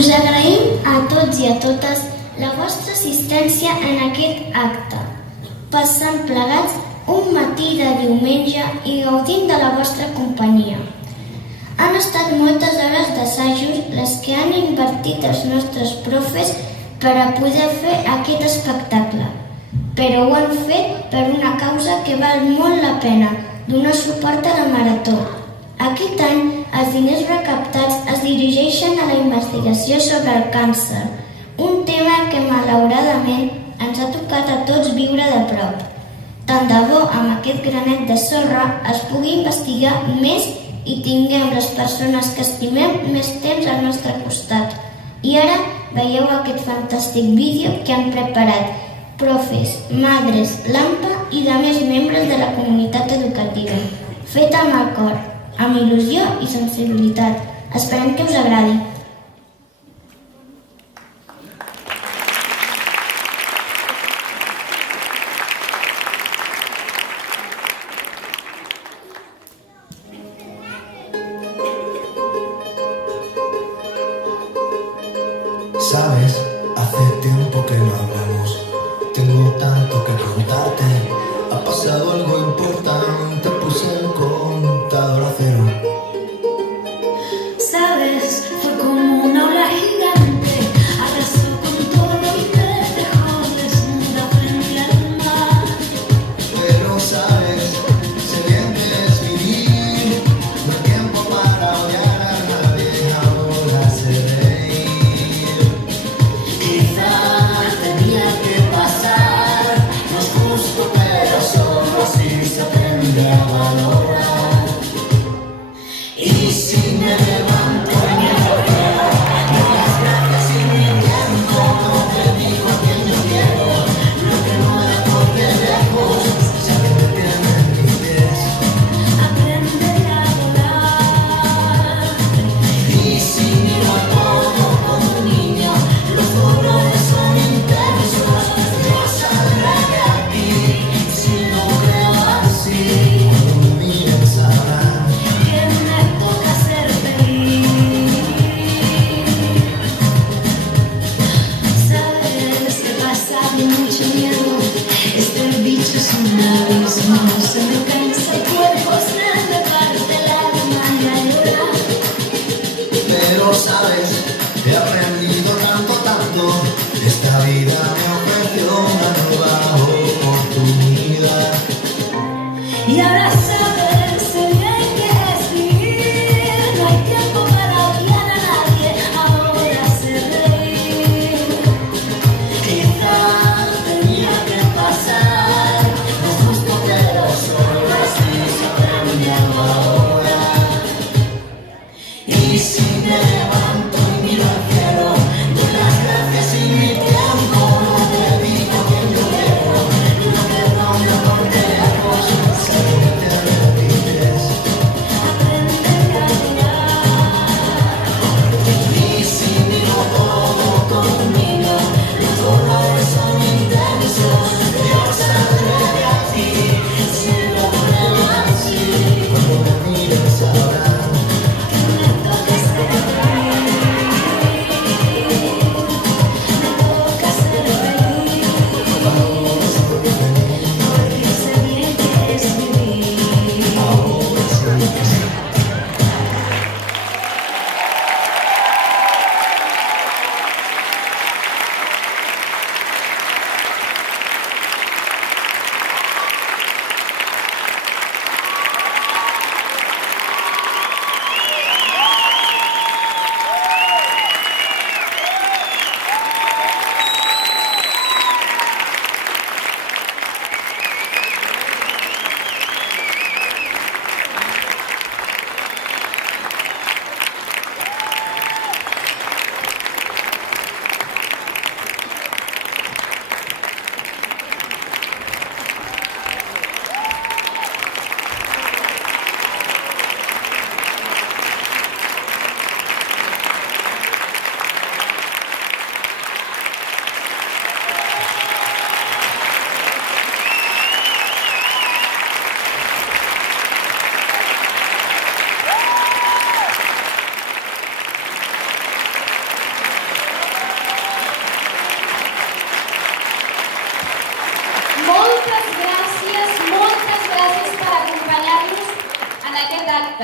Us agraïm a tots i a totes la vostra assistència en aquest acte, passant plegats un matí de diumenge i gaudint de la vostra companyia. Han estat moltes hores d'assajos les que han invertit els nostres profes per a poder fer aquest espectacle, però ho han fet per una causa que val molt la pena, donar suport a la marató. Aquest any, els diners recaptats es dirigeixen a la investigació sobre el càncer, un tema que malauradament ens ha tocat a tots viure de prop. Tant de bo amb aquest granet de sorra es pugui investigar més i tinguem les persones que estimem més temps al nostre costat. I ara veieu aquest fantàstic vídeo que han preparat profes, madres, l'AMPA i demés membres de la comunitat educativa, fet amb el cor, amb il·lusió i sensibilitat. Esperem que us agradi. Sabes, hace tiempo que no hablamos, tengo tanto que contarte. Ha pasado algo importante, puse el contador a cero. Sabes, fue como una ola gigante, arrasó con todo y te dejó desnuda frente al mar. Pero sabes, sé bien que es vivir, no hay tiempo para odiar a nadie, ahora sé reír. Quizás tenía que pasar, no es justo pero solo así se aprende a valorar. Y si me levanto y me golpeo, doy las gracias y mi tiempo, no te digo que yo quiero, lo que no dejo de lejos, Ya que me tienen mis pies, aprende a volar. Y si miro a todo como un niño, los dolores son intensos, yo saldré de aquí, si lo creo así, cuando me miren sabrán que me toca ser feliz. Sabes que pasa de mucho miedo, este bicho es un abismo, se me cansa el cuerpo, se me parte el alma y a llorar. Pero sabes, he aprendido tanto, esta vida me ofreció una nueva oportunidad. Y ahora sabes, sé bien que es vivir, no hay tiempo para odiar a nadie, ahora sé reír. Quizás tenía que pasar, no es justo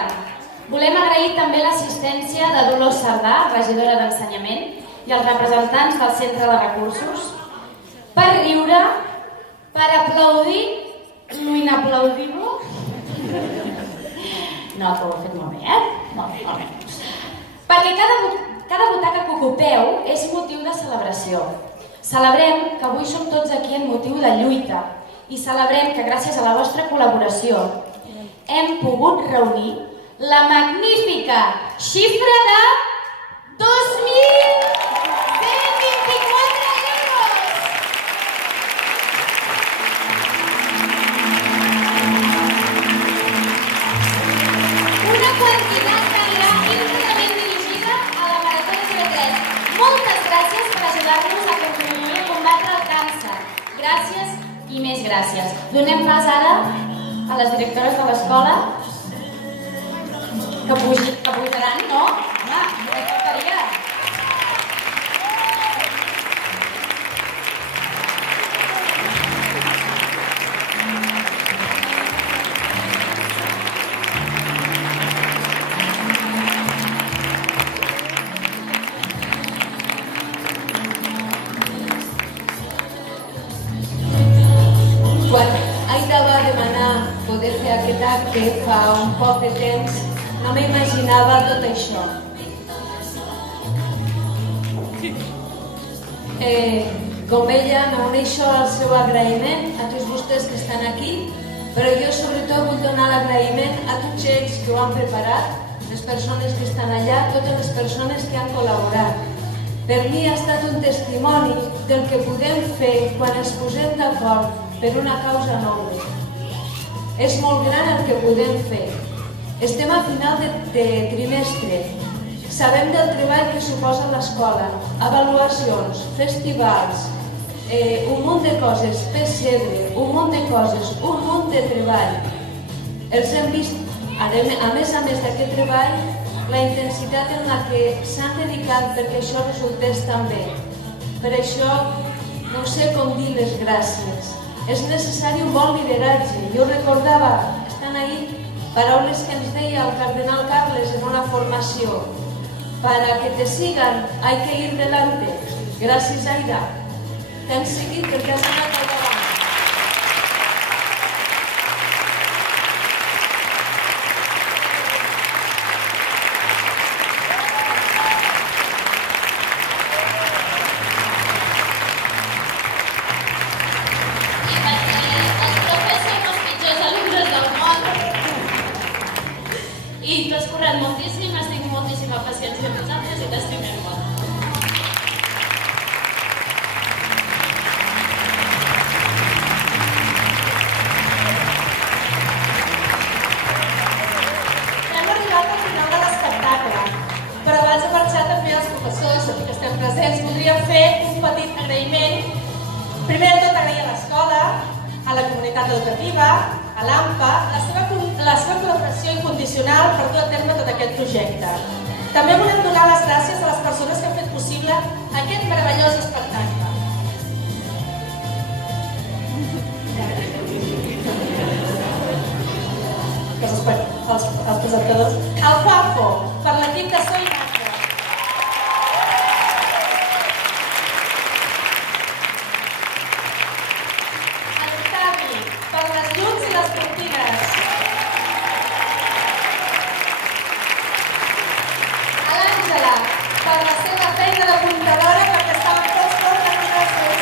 acte. Volem agrair també l'assistència de Dolors Sardà, regidora d'Ensenyament, i els representants del Centre de Recursos, per riure, per aplaudir lo inaplaudible. No, que ho heu fet molt bé, Molt bé. Perquè cada butaca que ocupeu és motiu de celebració. Celebrem que avui som tots aquí en motiu de lluita i celebrem que gràcies a la vostra col·laboració hem pogut reunir la magnífica xifra de 2.124 euros! Una quantitat que anirà íntegrament dirigida a la Marató de TV3. Moltes gràcies per ajudar-nos a contribuir a combatre el càncer. Gràcies i més gràcies. Donem pas ara a les directores de l'escola que pujaran, no? Home, no faltaria. Quan Aida va demanar poder fer aquest acte fa un poc de temps, no m'imaginava tot això. Com ella, m'uneixo al seu agraïment a tots vostès que estan aquí, però jo sobretot vull donar l'agraïment a tots ells que ho han preparat, les persones que estan allà, totes les persones que han col·laborat. Per mi ha estat un testimoni del que podem fer quan ens posem d'acord per una causa noble. És molt gran el que podem fer. Estem a final de trimestre. Sabem del treball que suposa l'escola, avaluacions, festivals, un munt de coses, pessebre, un munt de coses, un munt de treball. Els hem vist, a més d'aquest treball, la intensitat en la que s'han dedicat perquè això resultés tan bé. Per això no sé com dir les gràcies. És necessari un bon lideratge. Jo recordava, estan ahí, paraules que ens deia el cardenal Carles en una formació. Para que te sigan hay que ir delante. Gràcies, Aida. T'hem seguit perquè has anat al davant. I t'has currat moltíssim, has tingut moltíssima paciència amb nosaltres i t'estimem molt. Hem arribat al final de l'espectacle, però abans de marxar també els professors, aquí que estem presents, voldria fer un petit agraïment. Primer de tot agrair a l'escola, a la comunitat educativa, a l'AMPA, la seva col·laboració incondicional per dur a terme tot aquest projecte. També volem donar les gràcies a les persones que han fet possible aquest meravellós espectacle. Els presentadors. Al Juanjo, per l'equip de So i Imatge. A l'Octavi, per les llums i les cortines. A l'Àngela, per la seva feina d'apuntadora perquè estaven tots molt nerviosos.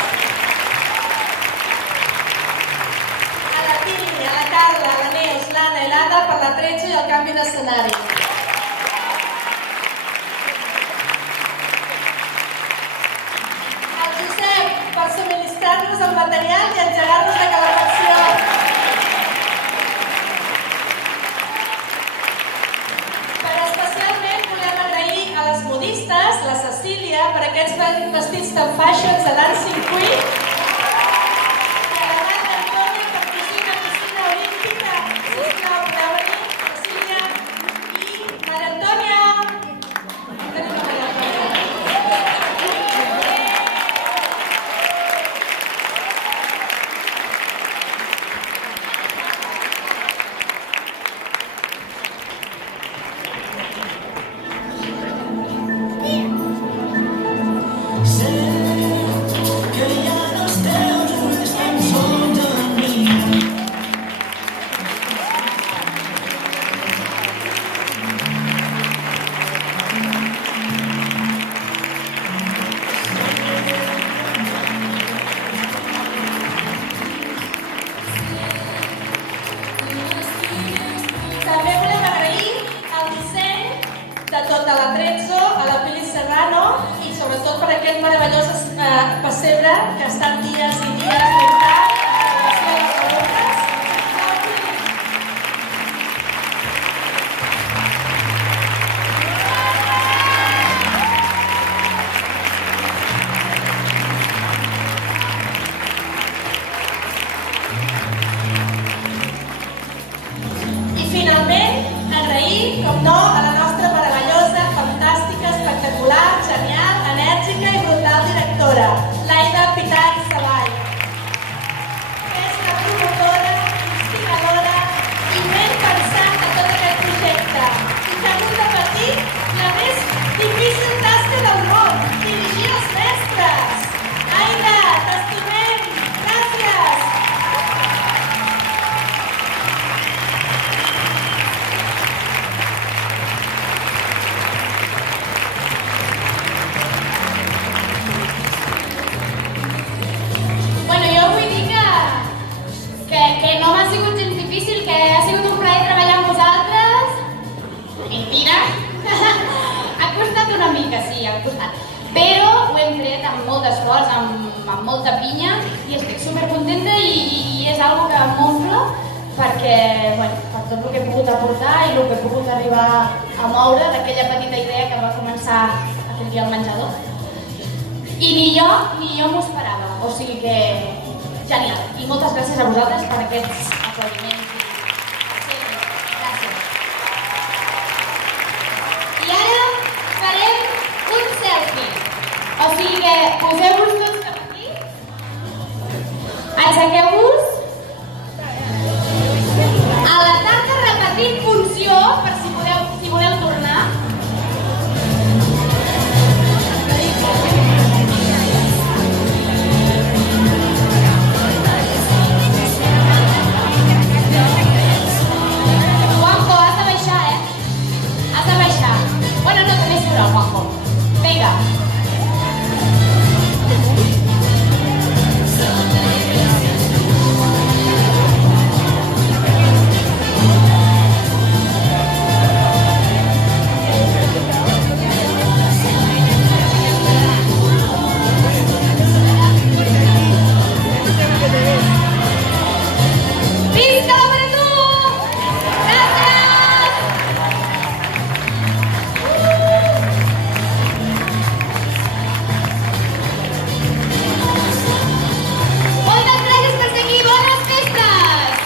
A la Tini, a la Carla, a la Neus, l'Anna i l'Ada per la tretxa i el canvi d'escenari. Al Josep, per subministrar-nos el material i engegar-nos la calefacció. Però especialment volem agrair a les modistes, la Cecília, per aquests vestits tan fashions de Dancing Queen. I a la Marta Antònia per cosir una piscina olímpica. Sisplau, podeu venir, Cecília. I aquest meravellós pessebre que ha estat dies i dies muntat a les columnes. I finalment, agrair, com no, a la nostra meravellosa, fantàstica, espectacular, genial, enèrgica i brutal directora, l'Aida Pitar Savall, que és la promotora, instigadora i ment pensant de tot aquest projecte i que ha hagut de patir la més difícil tasca del món, dirigir els mestres. Aida, t'estimem! Gràcies! Bueno, jo vull dir que no m'ha sigut gens difícil, que ha sigut un plaer treballar amb vosaltres. Mentira! Ha costat una mica, sí, ha costat. Però ho hem tret amb molt d'esforç, amb molta pinya, i estic supercontenta i és algo que m'omple perquè, bueno, per tot el que he pogut aportar i el que he pogut arribar a moure d'aquella petita idea que va començar aquell dia al menjador. I ni jo m'ho esperava, o sigui que genial. I moltes gràcies a vosaltres per aquests aplaudiments. Gràcies. I ara farem un selfie. O sigui que poseu-vos tots cap aquí. Aixequeu-vos. A la tarda repetim funció per si voleu tornar. Juanjo, has de baixar, Has de baixar. Bueno, no, també surt el Juanjo. Vinga. Visca la Marató! Gràcies! Moltes gràcies per ser aquí. Bones festes!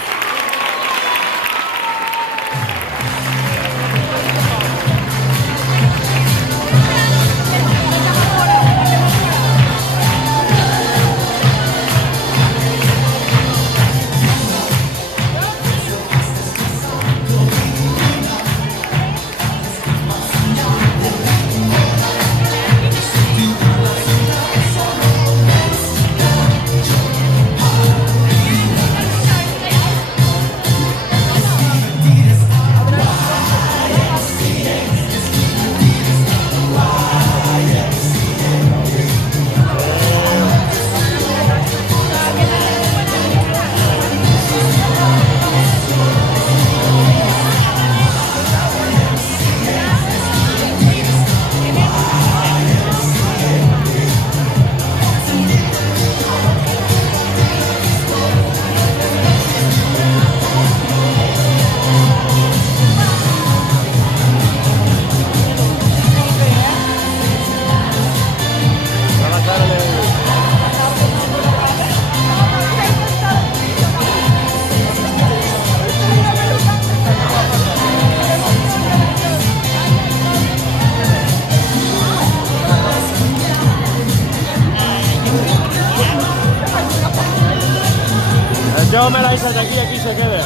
Yo me la hice de aquí se quede.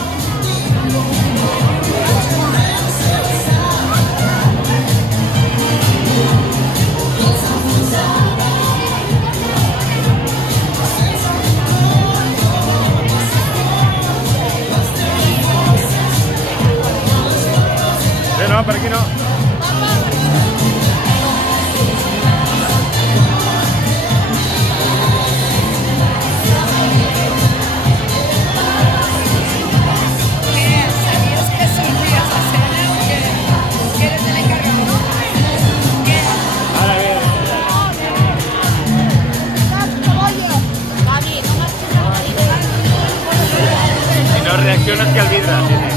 No, per aquí no. funciona es que el vidre, sí, sí.